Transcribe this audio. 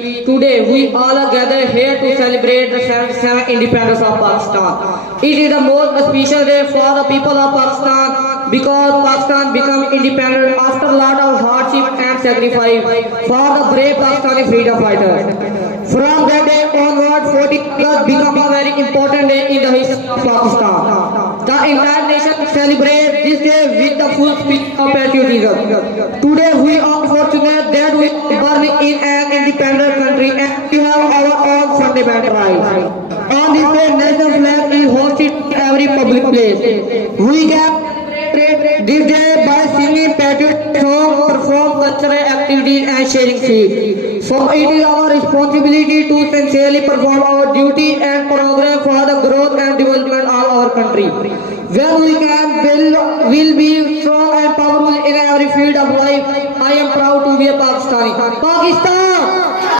Today we all are gathered here to celebrate the 77th independence of Pakistan. It is the most auspicious day for the people of Pakistan because Pakistan became independent after a lot of hardship and sacrifice for the brave Pakistani freedom fighters. From that day onward, 40 August became a very important day in the history of Pakistan. The entire nation celebrates this day with the full spirit of patriotism. Today we are fortunate that we are born in an independent country and we have our own fundamental rights. On this day, national flag is hosted in every public place. We can celebrate this day by singing patriotic songs, perform cultural activities and sharing food. So it is our responsibility to sincerely perform our duty and program for the growth and development of our country. When we can will be strong and powerful in every field of life. I am proud to be a Pakistani. Pakistan!